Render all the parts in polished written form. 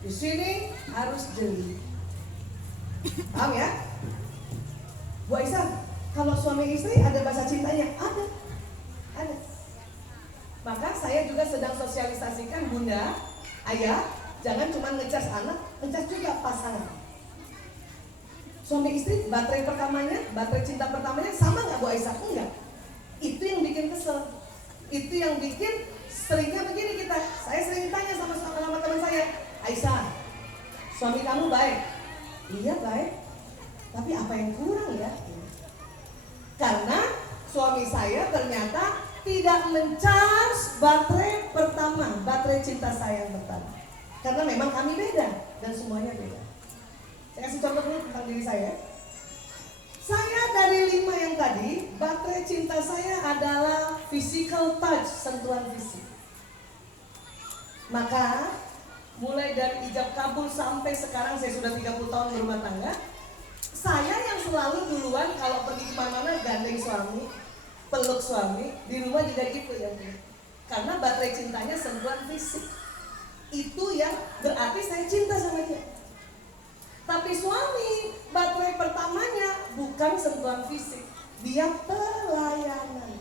Di sini harus jeli. Paham ya? Bu Aisyah, kalau suami istri ada bahasa cintanya? Ada. Ada. Maka saya juga sedang sosialisasikan bunda, ayah, jangan cuma ngecas anak, ngecas juga pasangan. Suami istri baterai pertamanya, baterai cinta pertamanya sama nggak Bu Aisyah? Enggak. Itu yang bikin kesel. Itu yang bikin seringnya begini kita. Saya sering tanya sama teman saya, Aisyah, suami kamu baik? Iya baik. Tapi apa yang kurang ya? Karena suami saya ternyata tidak mencas baterai pertama, baterai cinta saya yang pertama. Karena memang kami beda dan semuanya beda. Saya kasih contoh dulu tentang diri saya. Saya dari 5 yang tadi, baterai cinta saya adalah physical touch, sentuhan fisik. Maka mulai dari ijab kabul sampai sekarang saya sudah 30 tahun berumah tangga, saya yang selalu duluan kalau pergi kemana-mana gandeng suami, peluk suami, di rumah juga gitu ya. Karena baterai cintanya sentuhan fisik. Itu yang berarti saya cinta sama dia. Tapi suami, baterai pertamanya bukan sentuhan fisik, dia pelayanan.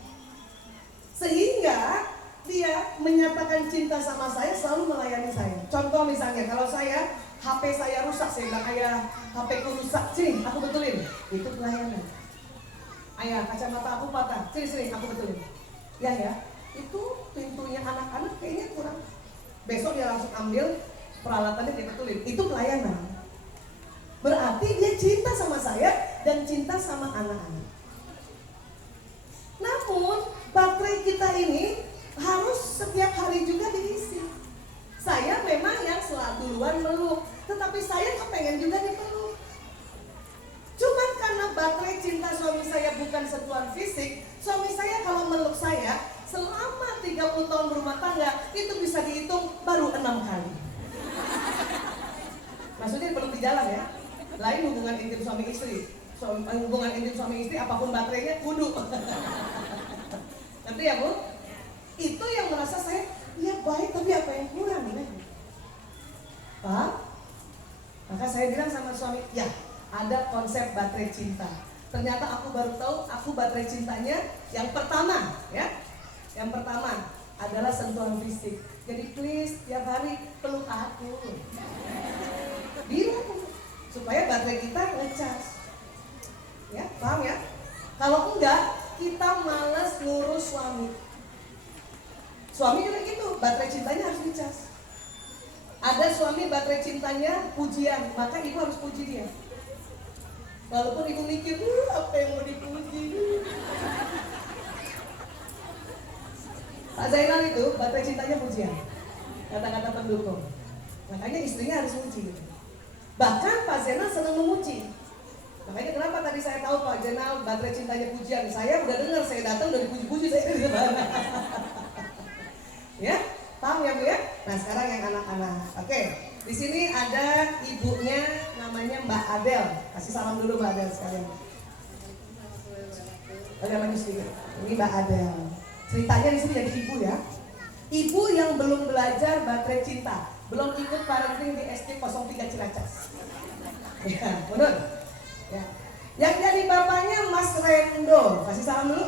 Sehingga dia menyatakan cinta sama saya, selalu melayani saya. Contoh misalnya, kalau saya HP saya rusak, saya bilang, ayah HP ku rusak, sini aku betulin. Itu pelayanan. Ayah kacamata aku patah, sini aku betulin. Ya, itu pintunya anak-anak kayaknya kurang. Besok dia langsung ambil peralatannya dibetulin. Itu pelayanan. Berarti dia cinta sama saya dan cinta sama anak-anak. Namun baterai kita ini harus setiap hari juga diisi. Saya memang yang selalu duluan meluk, tetapi saya kepengen juga dipeluk. Cuman karena baterai cinta suami saya bukan sentuhan fisik, suami saya kalau meluk saya selama 30 tahun berumah tangga itu bisa dihitung baru 6 kali. Maksudnya peluk di jalan ya. Lain hubungan intim suami istri. Hubungan intim suami istri apapun baterainya kudu. Nanti ya Bu? Itu yang merasa saya, ya baik tapi apa yang kurang nih? Pak? Maka saya bilang sama suami, ya ada konsep baterai cinta. Ternyata aku baru tahu, aku baterai cintanya yang pertama ya. Yang pertama adalah sentuhan fisik. Jadi please tiap hari peluk aku. Bilang supaya baterai kita ngecas. Ya, paham ya? Kalau enggak, kita malas ngurus suami. Suami juga gitu, baterai cintanya harus dicas. Ada suami baterai cintanya pujian, maka ibu harus puji dia. Walaupun ibu mikir, apa yang mau dipuji? Pak Zainal itu baterai cintanya pujian, kata-kata pendukung. Makanya istrinya harus puji. Bahkan Pak Zainal senang memuji. Makanya kenapa tadi saya tahu Pak Zainal baterai cintanya pujian. Saya udah dengar, saya datang udah dipuji-puji, saya di mana. Ya, paham ya Bu ya? Nah sekarang yang anak-anak. Oke, di sini ada ibunya namanya Mbak Adel. Kasih salam dulu Mbak Adel sekalian. Ada manis sedikit. Ini Mbak Adel. Ceritanya di sini jadi ibu ya. Ibu yang belum belajar baterai cinta, belum ikut parenting di SD 03 Ciracas. Ya, benar. Ya. Yang jadi bapaknya Mas Rendo. Kasih salam dulu.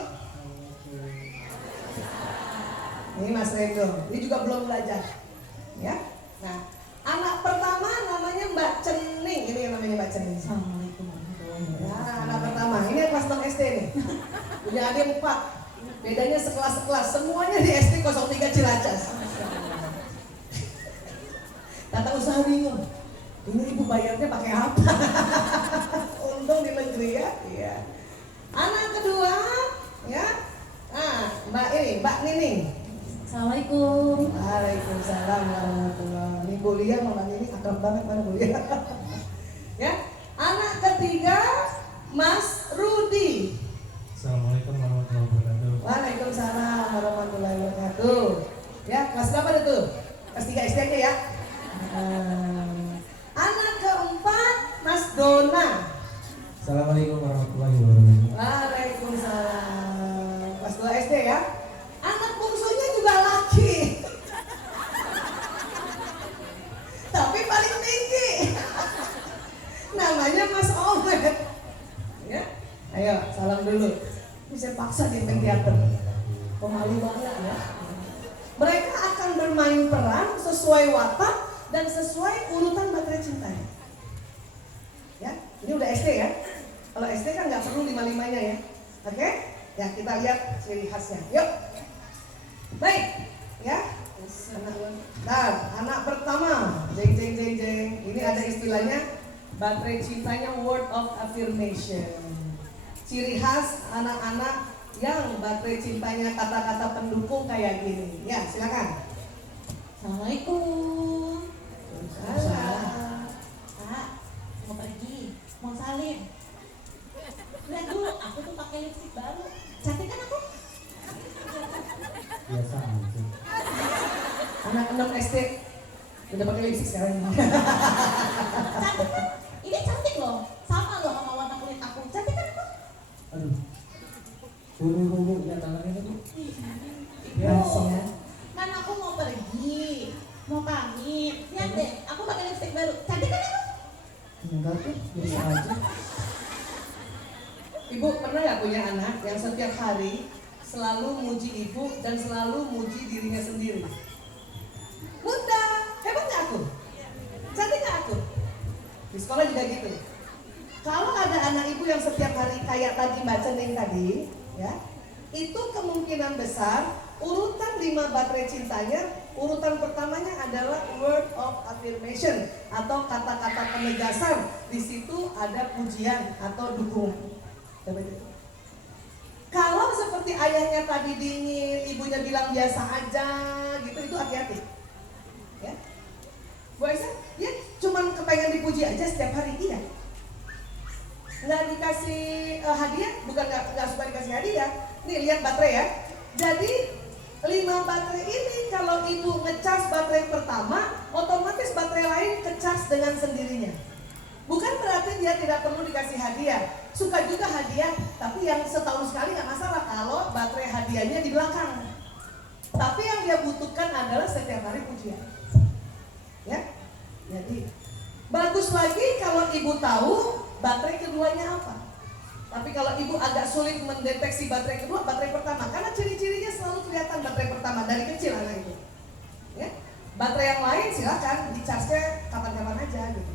Ini Mas Rendo. Ini juga belum belajar. Ya. Nah, anak pertama namanya Mbak Cening. Ini yang namanya Mbak Cening. Assalamualaikum warahmatullahi wabarakatuh. Nah, anak pertama. Ini yang kelas 6 SD nih. Punya adik 4. Bedanya sekelas-sekelas. Semuanya di SD 03 Ciracas. Tata usaha bingung. Ini ibu bayarnya pakai apa? Untung di negeri ya. Iya. Anak kedua, ya. Nah, Mbak Nining. Assalamualaikum. Waalaikumsalam warahmatullahi. Ini Bu Lia sama Mbak Nining akrab banget mana Bu Lia. Ya. Anak ketiga, Mas Rudi. Assalamualaikum warahmatullahi wabarakatuh. Waalaikumsalam warahmatullahi wabarakatuh. Ya, kelas berapa itu? Kelas 3 SD aja ya. Anak keempat, Mas Dona. Assalamualaikum warahmatullahi wabarakatuh. Waalaikumsalam. Kelas 2 SD ya. Anak bungsunya juga laki. Tapi paling Tenang dulu. Ini saya paksa di main teater. Pemalu banget ya. Mereka akan bermain peran sesuai watak dan sesuai urutan baterai cintanya. Ya, ini udah SD ya. Kalau SD kan nggak perlu 5-5-nya ya. Oke? Ya, kita lihat ciri khasnya. Yuk. Baik, ya. Anak pertama, jeng jeng jeng jeng. Ini ada istilahnya baterai cintanya word of affirmation. Ciri khas anak-anak yang baterai cintanya kata-kata pendukung kayak gini. Ya, silakan. Assalamualaikum. Salam. Kak, mau pergi, mau salin. Lihat dulu, aku tuh pakai lipstik baru. Cantik kan aku? Biasa aja. Anak 6 SD udah pakai lipstick sekarang. Cantik kan? Ini cantik loh. Sama loh sama warna kulit aku. Cantik kan aku? Aduh. Bu, lihat tangannya tuh. Ibu, kan aku mau pergi, mau pamit. Lihat deh, aku pakai lipstik baru. Cantik kan aku? Enggak tuh, biasa aja. Ibu pernah nggak punya anak yang setiap hari selalu muji ibu dan selalu muji dirinya sendiri? Bunda, hebat nggak aku? Cantik nggak aku? Di sekolah juga gitu. Kalau ada anak ibu yang setiap hari kayak tadi Mbak Ceneng tadi, ya, itu kemungkinan besar urutan 5 baterai cintanya, urutan pertamanya adalah word of affirmation atau kata-kata penegasan. Di situ ada pujian atau dukungan. Kalau seperti ayahnya tadi dingin, ibunya bilang biasa aja, gitu, itu hati-hati. Ya, Bu Aisyah, ya cuman kepengen dipuji aja setiap hari, iya. Nggak dikasih hadiah, bukan nggak suka dikasih hadiah. Nih lihat baterai ya. Jadi 5 baterai ini kalau ibu ngecas baterai pertama, otomatis baterai lain kecas dengan sendirinya. Bukan berarti dia tidak perlu dikasih hadiah. Suka juga hadiah, tapi yang setahun sekali nggak masalah kalau baterai hadiahnya di belakang. Tapi yang dia butuhkan adalah setiap hari pujian. Ya, jadi bagus lagi kalau ibu tahu baterai keduanya apa. Tapi kalau ibu agak sulit mendeteksi baterai kedua, baterai pertama, karena ciri-cirinya selalu kelihatan baterai pertama dari kecil anak itu. Ya, baterai yang lain silakan di-charge kapan-kapan aja gitu.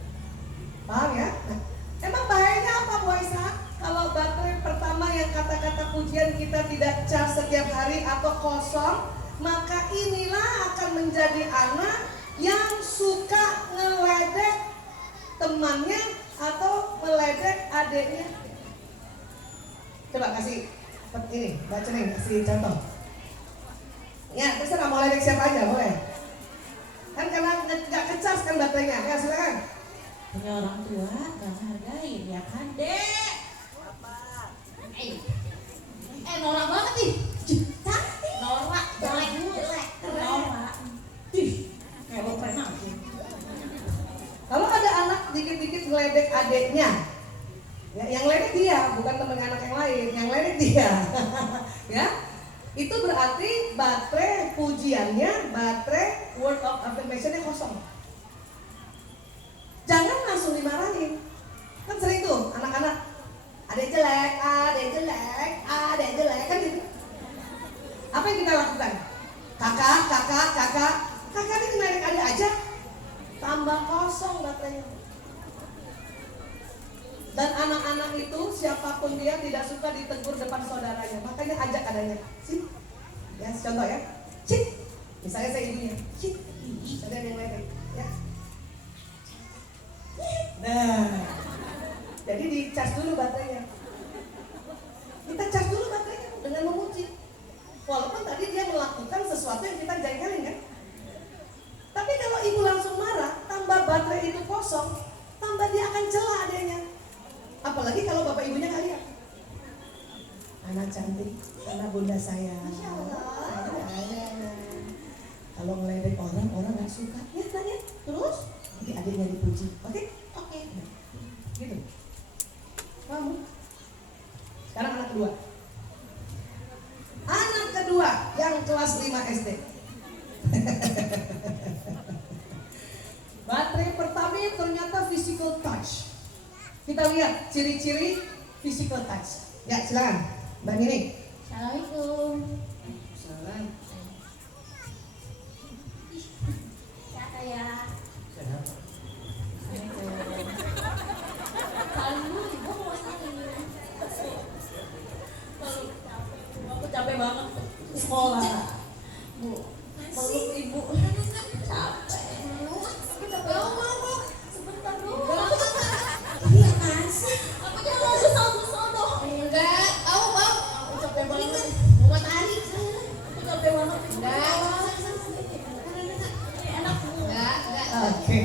Paham ya? Nah, emang bahayanya apa Bu Aisyah? Kalau baterai pertama yang kata-kata pujian kita tidak charge setiap hari atau kosong, maka inilah akan menjadi anak yang suka ngeledek temannya atau meledek adiknya. Coba kasih ini, baca nih, kasih contoh. Ya, terserah mau ledek siapa aja boleh. Kan karena nggak kecas kan baterainya. Ya silakan. Punya orang tua gak menghargain, ya kan dek? Norak banget nih. Cantik. Norak, jelek. Norak. Kayak lo pernah sih. Kalau ada anak dikit-dikit ngeledek adiknya, ya, yang ledek dia, bukan temen anak yang lain, yang ledek dia. Ya, itu berarti baterai pujiannya, baterai word of affirmation-nya kosong. Jangan langsung dimarahin. Kan sering tuh anak-anak, ada yang jelek, ada yang jelek, ada yang jelek, kan gitu. Apa yang kita lakukan? Kakak ini ngeledek adik aja, tambah kosong baterainya. Dan anak-anak itu siapapun dia tidak suka ditegur depan saudaranya, makanya ajak adanya. Sih, ya contoh ya, cik, misalnya saya ibunya, cik, ada yang ledek, ya. Nah, jadi dicas dulu baterainya. Kita cas dulu baterainya dengan memuji. Walaupun tadi dia melakukan sesuatu yang kita jengkelin kan. Tapi kalau ibu langsung marah, tambah baterai itu kosong, tambah dia akan celah adanya. Apalagi kalau bapak ibunya nggak lihat. Anak cantik, anak bunda saya. Masya Allah. Kalau ngeledek orang nggak suka. Ya tanya, terus jadi adiknya dipuji. Oke? Gitu. Kamu. Sekarang anak kedua. Anak kedua yang kelas 5 SD. Baterai pertama ternyata physical touch. Kita lihat ciri-ciri physical touch. Ya silakan, Mbak Nini. Assalamualaikum. Salam. Sehat ya. Sehat. Lalu ibu mau sini. Aku capek banget ke sekolah. Bu, peluk ibu. Capek. Aku capek banget. Sebentar doang. Iya kan sih? Aku jangan langsung sono. Enggak, tahu bang. Aku capek banget. Mau matahari. Aku capek banget. Enggak. Enak bu. Enggak. Oke.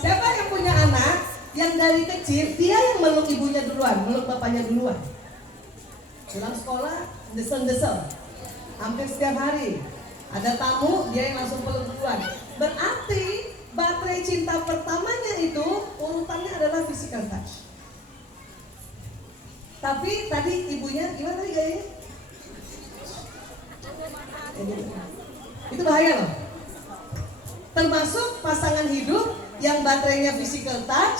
Siapa yang punya anak yang dari kecil dia yang meluk ibunya duluan, meluk bapaknya duluan? Pulang sekolah desel-desel, hampir setiap hari ada tamu dia yang langsung peluk duluan. Berarti baterai cinta pertamanya itu urutannya adalah physical touch. Tapi tadi ibunya gimana tadi gayanya? Itu bahaya loh. Termasuk pasangan hidup yang baterainya physical touch,